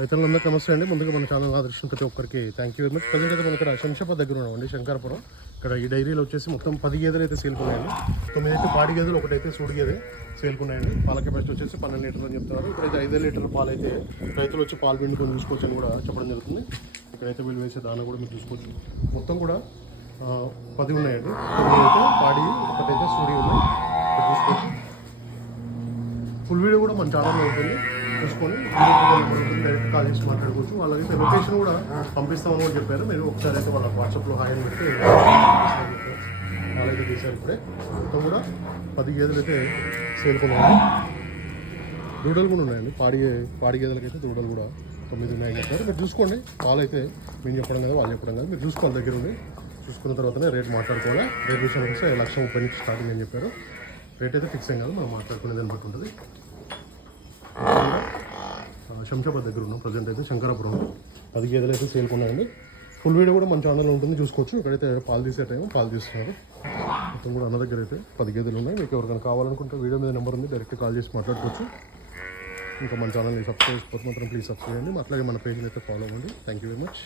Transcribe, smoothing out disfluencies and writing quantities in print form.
రైతులందరికీ నమస్తే అండి. ముందుగా మన ఛానల్ ఆదర్శించిన ప్రతి ఒక్కరికి thank you very much. Present అయితే మనం ఇక్కడ శంషాబాద్ దగ్గర ఉన్నామండి, శంకరపురం. ఇక్కడ ఈ డైరీలో వచ్చేసి మొత్తం 10 గేదెలు అయితే సేల్కున్నాయండి. 9 అయితే పాడి గేదెలు, ఒకటైతే సూడి గేదె సేల్కున్నాయండి. పాల కెపాసిటీ వచ్చేసి 12 లీటర్లు అని చెప్తున్నారు. ఇక్కడైతే 5 లీటర్ల పాలు అయితే రైతులు వచ్చి పాలు పిండుకొని చూసుకోవచ్చు అని కూడా చెప్పడం జరుగుతుంది. ఇక్కడైతే వీళ్ళు వేసే దానా కూడా మీరు చూసుకోవచ్చు. మొత్తం కూడా 10 ఉన్నాయండి. 9 అయితే పాడి, ఒకటైతే సూడి ఉన్నాయి. ఇక్కడ చూసుకోవచ్చు. ఫుల్ వీడియో కూడా మన ఛానల్లో ఉంటుంది, చూసుకొని డైరెక్ట్ కాల్ చేసి మాట్లాడుకోవచ్చు. వాళ్ళకైతే లొకేషన్ కూడా పంపిస్తామని కూడా చెప్పారు. మీరు ఒకసారి అయితే వాళ్ళ వాట్సాప్లో హాయ్ అని పెట్టి వాళ్ళైతే తీశారు. ఇప్పుడే మొత్తం కూడా 10 గేదెలు అయితే సేల్కున్నాయి. దూడలు కూడా ఉన్నాయండి. పాడి గేదెలకైతే దూడలు కూడా 9 ఉన్నాయని చెప్పారు. మీరు చూసుకోండి. పాలు అయితే మేము చెప్పడం కదా, వాళ్ళు చెప్పడం కదా, మీరు చూసుకోవాలి. దగ్గర ఉండి చూసుకున్న తర్వాతనే రేట్ మాట్లాడుకోవాలి. రేట్ విషయం వస్తే 1,30,000 నుంచి స్టార్టింగ్ అని చెప్పారు. రేట్ అయితే ఫిక్స్ అయ్యి కాదు, మనం మాట్లాడుకునే దాన్ని బట్టి ఉంటుంది. శంషాబాద్ దగ్గర ఉన్నాం. ప్రజెంట్ అయితే శంకరాపురం 10 గేదెలు అయితే సేల్కున్నాయండి. ఫుల్ వీడియో కూడా మన ఛానల్లో ఉంటుంది, చూసుకోవచ్చు. ఇక్కడైతే పాలు తీసే టైం పాలు తీస్తున్నారు. మొత్తం కూడా అన్న దగ్గర అయితే 10 గేదెలు ఉన్నాయి. మీకు ఎవరికైనా కావాలనుకుంటే వీడియో మీద నెంబర్ ఉంది, డైరెక్ట్ కాల్ చేసి మాట్లాడుకోవచ్చు. ఇంకా మన ఛానల్ని సబ్స్క్రైబ్ చేసుకోవచ్చు మాత్రం ప్లీజ్ సబ్స్క్రైబ్ చేయండి. అట్లాగే మన పేజ్ని అయితే ఫాలో అవ్వండి. Thank you very much.